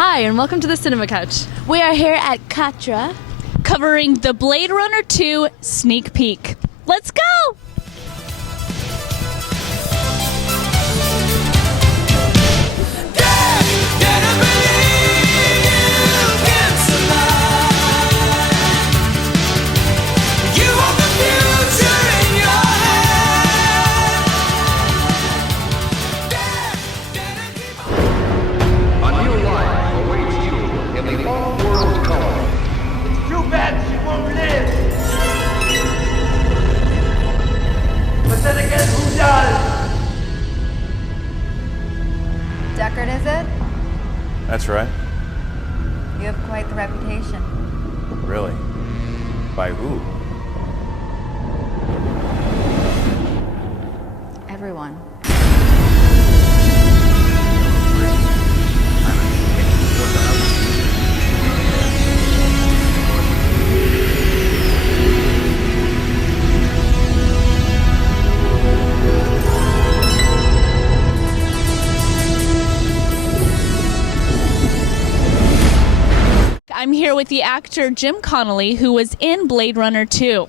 Hi, and welcome to the Cinema Couch. We are here at Katra, covering the Blade Runner 2 sneak peek. Let's go! Deckard, is it? That's right. You have quite the reputation. Really? By who? Everyone. I'm here with the actor Jim Connolly, who was in Blade Runner 2.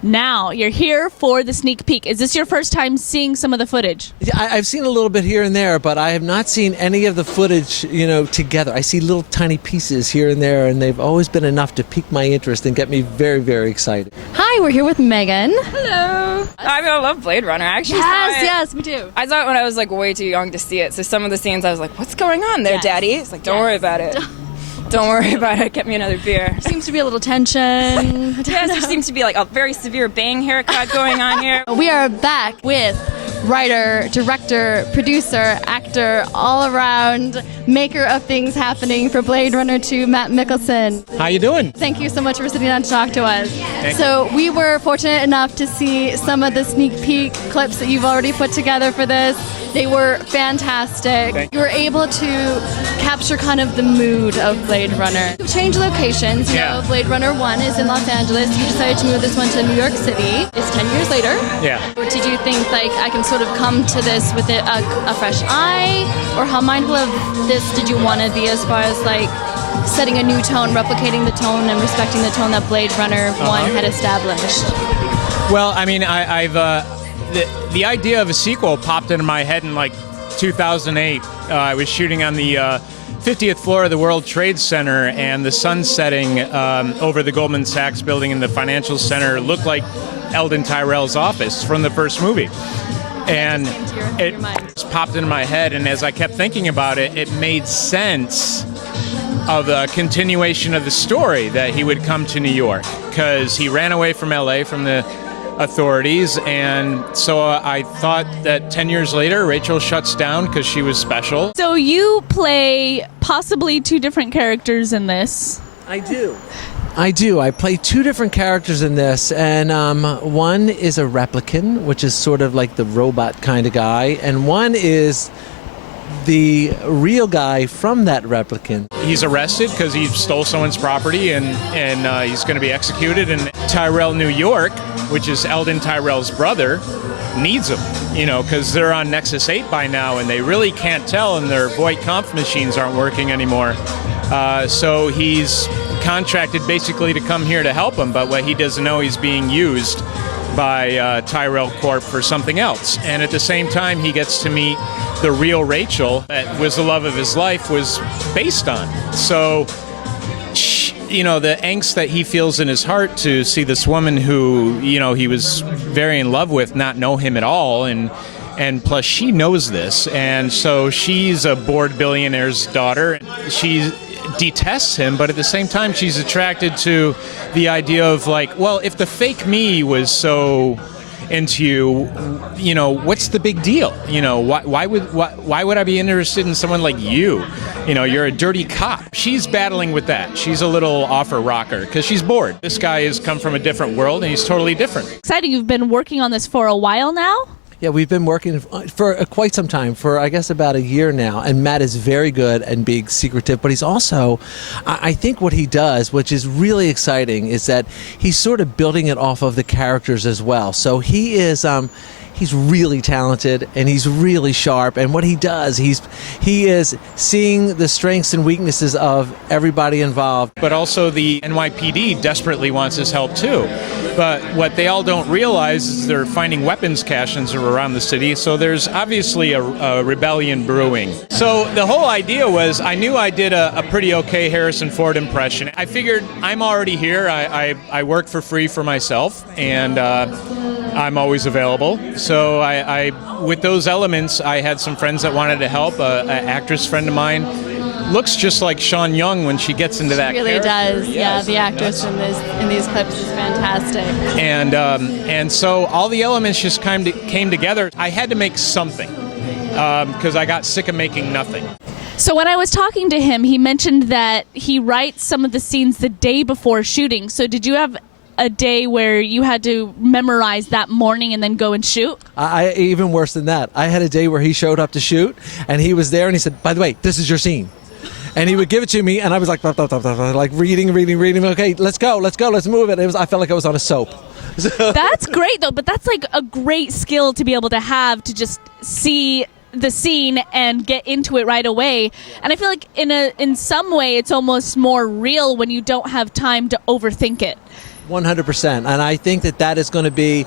Now, you're here for the sneak peek. Is this your first time seeing some of the footage? Yeah, I've seen a little bit here and there, but I have not seen any of the footage, together. I see little tiny pieces here and there, and they've always been enough to pique my interest and get me very, very excited. Hi, we're here with Megan. Hello. I love Blade Runner. I actually saw it. Yes, me too. I saw it when I was way too young to see it. So some of the scenes I was like, what's going on there, Daddy? It's like, don't worry about it. Don't worry about it. Get me another beer. Seems to be a little tension. Yes, there seems to be a very severe bang haircut going on here. We are back with writer, director, producer, actor, all around maker of things happening for Blade Runner 2, Matt Mickelson. How you doing? Thank you so much for sitting down to talk to us. So we were fortunate enough to see some of the sneak peek clips that you've already put together for this. They were fantastic. You were able to capture kind of the mood of Blade Runner. You've changed locations. You know, Blade Runner 1 is in Los Angeles. You decided to move this one to New York City. It's 10 years later. Yeah. Did you think, I can sort of come to this with a fresh eye? Or how mindful of this did you want to be as far as, setting a new tone, replicating the tone, and respecting the tone that Blade Runner 1 had established? Well, I mean, I've the idea of a sequel popped into my head in 2008. I was shooting on the 50th floor of the World Trade Center, and the sun setting over the Goldman Sachs building in the financial center looked like Eldon Tyrell's office from the first movie. And it just popped into my head, and as I kept thinking about it, it made sense of a continuation of the story that he would come to New York, because he ran away from LA from the authorities, and so I thought that 10 years later Rachel shuts down because she was special. So you play possibly two different characters in this. I do. I play two different characters in this, and one is a replicant, which is sort of like the robot kind of guy, and one is the real guy from that replicant. He's arrested because he stole someone's property, and he's going to be executed. And Tyrell, New York, which is Eldon Tyrell's brother, needs him, because they're on Nexus 8 by now, and they really can't tell, and their void conf machines aren't working anymore. So he's contracted basically to come here to help him, but what he doesn't know, he's being used by Tyrell Corp for something else. And at the same time, he gets to meet the real Rachel that was the love of his life was based on. So, the angst that he feels in his heart to see this woman who, he was very in love with not know him at all, and plus she knows this, and so she's a bored billionaire's daughter. She detests him, but at the same time she's attracted to the idea of if the fake me was so into you, what's the big deal? Why would I be interested in someone like you? You're a dirty cop. She's battling with that. She's a little off her rocker because she's bored. This guy has come from a different world, and he's totally different. Exciting. You've been working on this for a while now? Yeah, we've been working for quite some time, for I guess about a year now, and Matt is very good and being secretive, but he's also, I think what he does, which is really exciting, is that he's sort of building it off of the characters as well. So he is he's really talented and he's really sharp. And what he does, he is seeing the strengths and weaknesses of everybody involved. But also the NYPD desperately wants his help too. But what they all don't realize is they're finding weapons caches around the city, so there's obviously a rebellion brewing. So the whole idea was, I knew I did a pretty okay Harrison Ford impression. I figured I'm already here, I work for free for myself, and I'm always available. So I with those elements, I had some friends that wanted to help. An actress friend of mine looks just like Sean Young when she gets into that Really character. does. Yeah, the actress in these clips is fantastic. And so all the elements just came together. I had to make something because I got sick of making nothing. So when I was talking to him, he mentioned that he writes some of the scenes the day before shooting. So did you have a day where you had to memorize that morning and then go and shoot? I even worse than that. I had a day where he showed up to shoot, and he was there, and he said, "By the way, this is your scene." And he would give it to me, and I was like, like reading. Okay, let's go, let's move it. I felt like I was on a soap. That's great, though. But that's like a great skill to be able to have, to just see the scene and get into it right away. And I feel like in some way, it's almost more real when you don't have time to overthink it. 100%, and I think that's going to be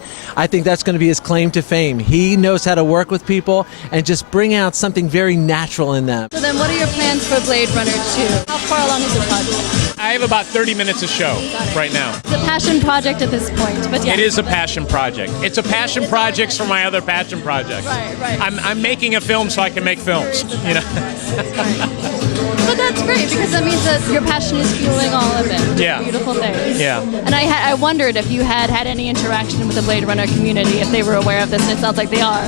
his claim to fame. He knows how to work with people and just bring out something very natural in them. So then what are your plans for Blade Runner 2? How far along is the project? I have about 30 minutes of show right now. It's a passion project at this point, but yeah. It is a passion project. It's a passion project for my other passion projects. Right. I'm making a film so I can make films, you know. But that's great, because that means that your passion is fueling all of it. Yeah. Beautiful things. Yeah. And I wondered if you had any interaction with the Blade Runner community, if they were aware of this, and it sounds like they are.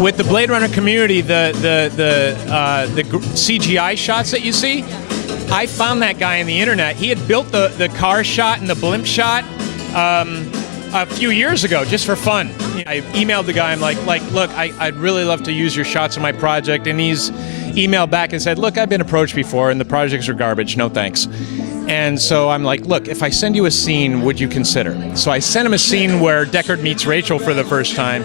With the Blade Runner community, the CGI shots that you see, I found that guy on the internet. He had built the car shot and the blimp shot a few years ago, just for fun. I emailed the guy. I'm like, look, I'd really love to use your shots in my project. And he's emailed back and said, look, I've been approached before, and the projects are garbage. No thanks. And so I'm like, look, if I send you a scene, would you consider? So I sent him a scene where Deckard meets Rachel for the first time,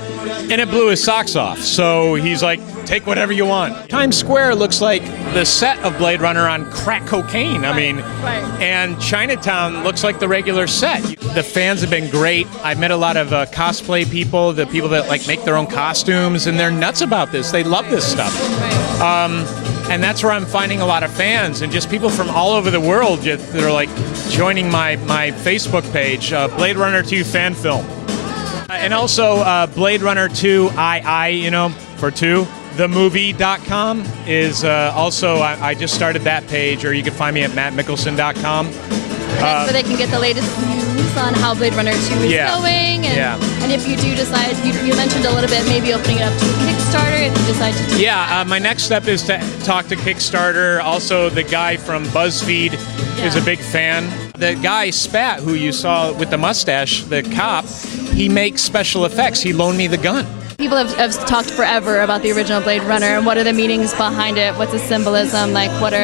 and it blew his socks off. So he's like, take whatever you want. Times Square looks like the set of Blade Runner on crack cocaine. I mean, and Chinatown looks like the regular set. The fans have been great. I've met a lot of cosplay people, the people that like make their own costumes, and they're nuts about this. They love this stuff. And that's where I'm finding a lot of fans, and just people from all over the world that are like joining my Facebook page, Blade Runner 2 fan film. And also Blade Runner 2 for 2. Themovie.com is also, I just started that page, or you can find me at mattmickelson.com. And that's where they can get the latest news on how Blade Runner 2 is going. And if you do decide, you mentioned a little bit, maybe opening it up to Kickstarter if you decide to do that. My next step is to talk to Kickstarter. Also, the guy from BuzzFeed is a big fan. The guy, Spat, who you saw with the mustache, the cop, he makes special effects. He loaned me the gun. People have talked forever about the original Blade Runner, and what are the meanings behind it? What's the symbolism? Like, what's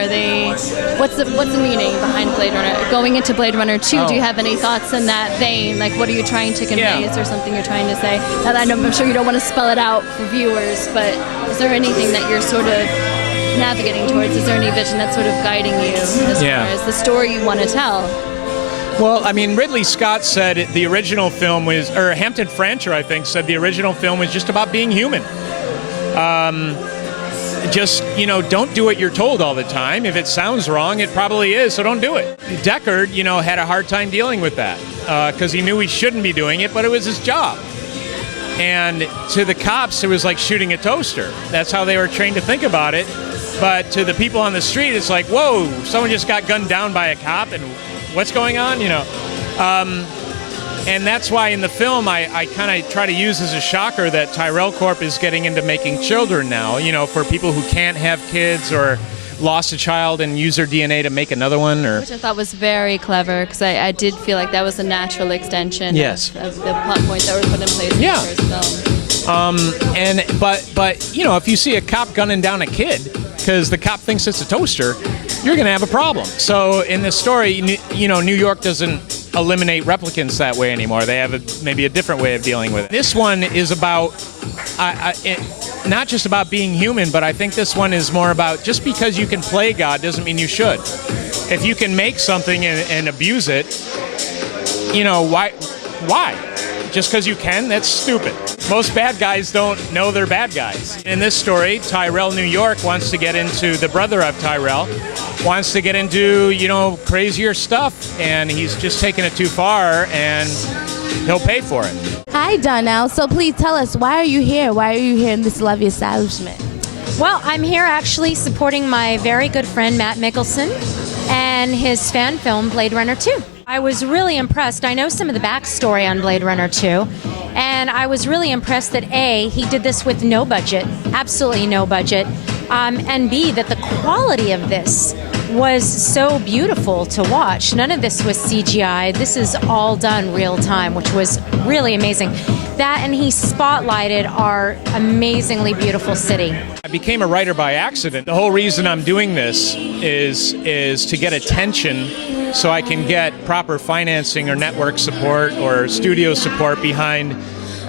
the meaning behind Blade Runner? Going into Blade Runner 2, do you have any thoughts in that vein? Like, what are you trying to convey? Is there something you're trying to say? Now, I'm sure you don't want to spell it out for viewers, but is there anything that you're sort of navigating towards? Is there any vision that's sort of guiding you as far as the story you want to tell? Well, I mean, Ridley Scott said the original film was, or Hampton Francher, I think, said the original film was just about being human. Just, don't do what you're told all the time. If it sounds wrong, it probably is, so don't do it. Deckard, had a hard time dealing with that because he knew he shouldn't be doing it, but it was his job. And to the cops, it was like shooting a toaster. That's how they were trained to think about it. But to the people on the street, it's like, whoa, someone just got gunned down by a cop, and what's going on, and that's why in the film I kind of try to use as a shocker that Tyrell Corp is getting into making children now, for people who can't have kids or lost a child and use their DNA to make another one. Which I thought was very clever, because I did feel like that was a natural extension of the plot points that were put in place in the first film. But if you see a cop gunning down a kid because the cop thinks it's a toaster, you're going to have a problem. So in this story, New York doesn't eliminate replicants that way anymore. They have maybe a different way of dealing with it. This one is about not just about being human, but I think this one is more about just because you can play God doesn't mean you should. If you can make something and abuse it, you know, why? Just because you can? That's stupid. Most bad guys don't know they're bad guys. In this story, Tyrell, New York wants to get into, the brother of Tyrell, wants to get into, you know, crazier stuff, and he's just taking it too far, and he'll pay for it. Hi, Donnell. So please tell us, why are you here? Why are you here in this lovely establishment? Well, I'm here actually supporting my very good friend Matt Mickelson and his fan film Blade Runner 2. I was really impressed. I know some of the backstory on Blade Runner 2, and I was really impressed that A, he did this with no budget, absolutely no budget, and B, that the quality of this was so beautiful to watch. None of this was CGI. This is all done real time, which was really amazing. That, and he spotlighted our amazingly beautiful city. I became a writer by accident. The whole reason I'm doing this is to get attention so I can get proper financing or network support or studio support behind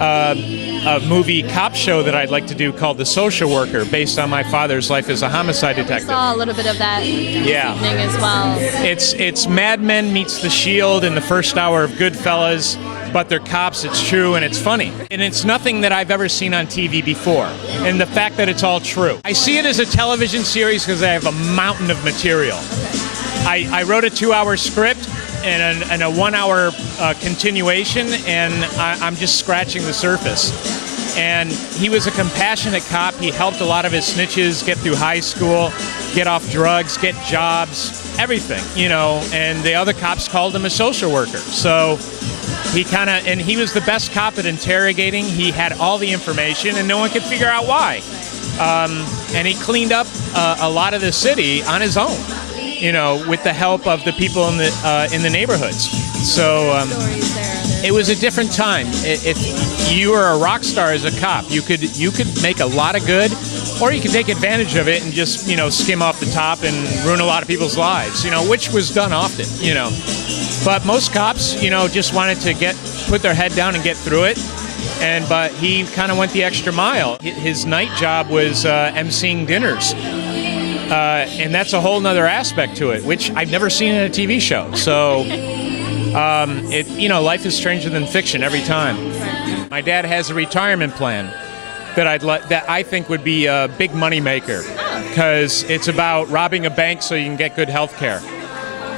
a movie cop show that I'd like to do called The Social Worker, based on my father's life as a homicide detective. I saw a little bit of that this evening as well. It's Mad Men meets The Shield in the first hour of Goodfellas, but they're cops, it's true, and it's funny. And it's nothing that I've ever seen on TV before. And the fact that it's all true. I see it as a television series because I have a mountain of material. I wrote a 2-hour script and a 1-hour continuation, and I'm just scratching the surface. And he was a compassionate cop. He helped a lot of his snitches get through high school, get off drugs, get jobs, everything, you know, and the other cops called him a social worker. So he and he was the best cop at interrogating. He had all the information and no one could figure out why. And he cleaned up a lot of the city on his own, you know, with the help of the people in the neighborhoods. So it was a different time. If you were a rock star as a cop, you could make a lot of good, or you could take advantage of it and just, you know, skim off the top and ruin a lot of people's lives, you know, which was done often, you know. But most cops, you know, just wanted to put their head down and get through it. But he kind of went the extra mile. His night job was emceeing dinners. And that's a whole nother aspect to it, which I've never seen in a TV show. So, you know, life is stranger than fiction every time. My dad has a retirement plan that I think would be a big money maker, because it's about robbing a bank so you can get good health care.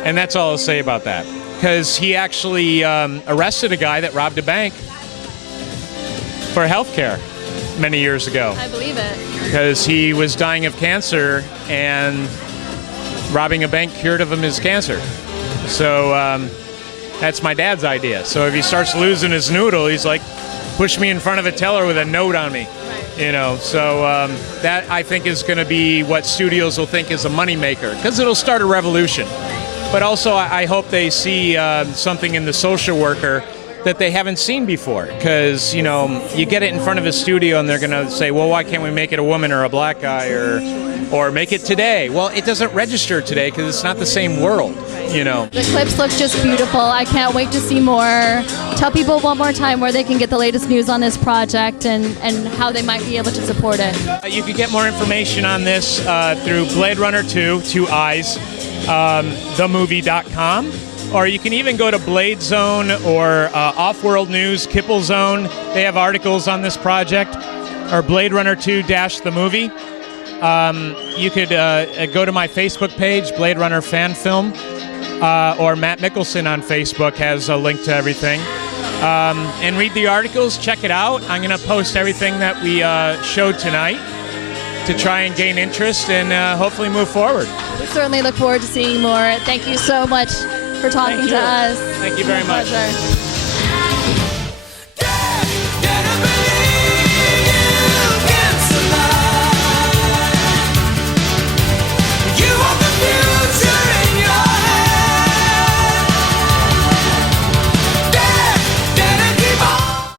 And that's all I'll say about that. Because he actually arrested a guy that robbed a bank for health care many years ago. I believe it. Because he was dying of cancer, and robbing a bank cured of him his cancer. So that's my dad's idea. So if he starts losing his noodle, he's like, push me in front of a teller with a note on me. You know, so that I think is going to be what studios will think is a moneymaker, because it'll start a revolution. But also I hope they see something in The Social Worker that they haven't seen before, because, you know, you get it in front of a studio and they're going to say, well, why can't we make it a woman or a black guy or make it today? Well, it doesn't register today because it's not the same world, you know. The clips look just beautiful. I can't wait to see more. Tell people one more time where they can get the latest news on this project and how they might be able to support it. You can get more information on this through Blade Runner 2, 2 Eyes, themovie.com. Or you can even go to Blade Zone or Off-World News, Kipple Zone. They have articles on this project. Or Blade Runner 2-the movie. You could go to my Facebook page, Blade Runner Fan Film. Or Matt Mickelson on Facebook has a link to everything. And read the articles, check it out. I'm going to post everything that we showed tonight to try and gain interest and hopefully move forward. We certainly look forward to seeing more. Thank you so much for talking to us. Thank you very much. Pleasure.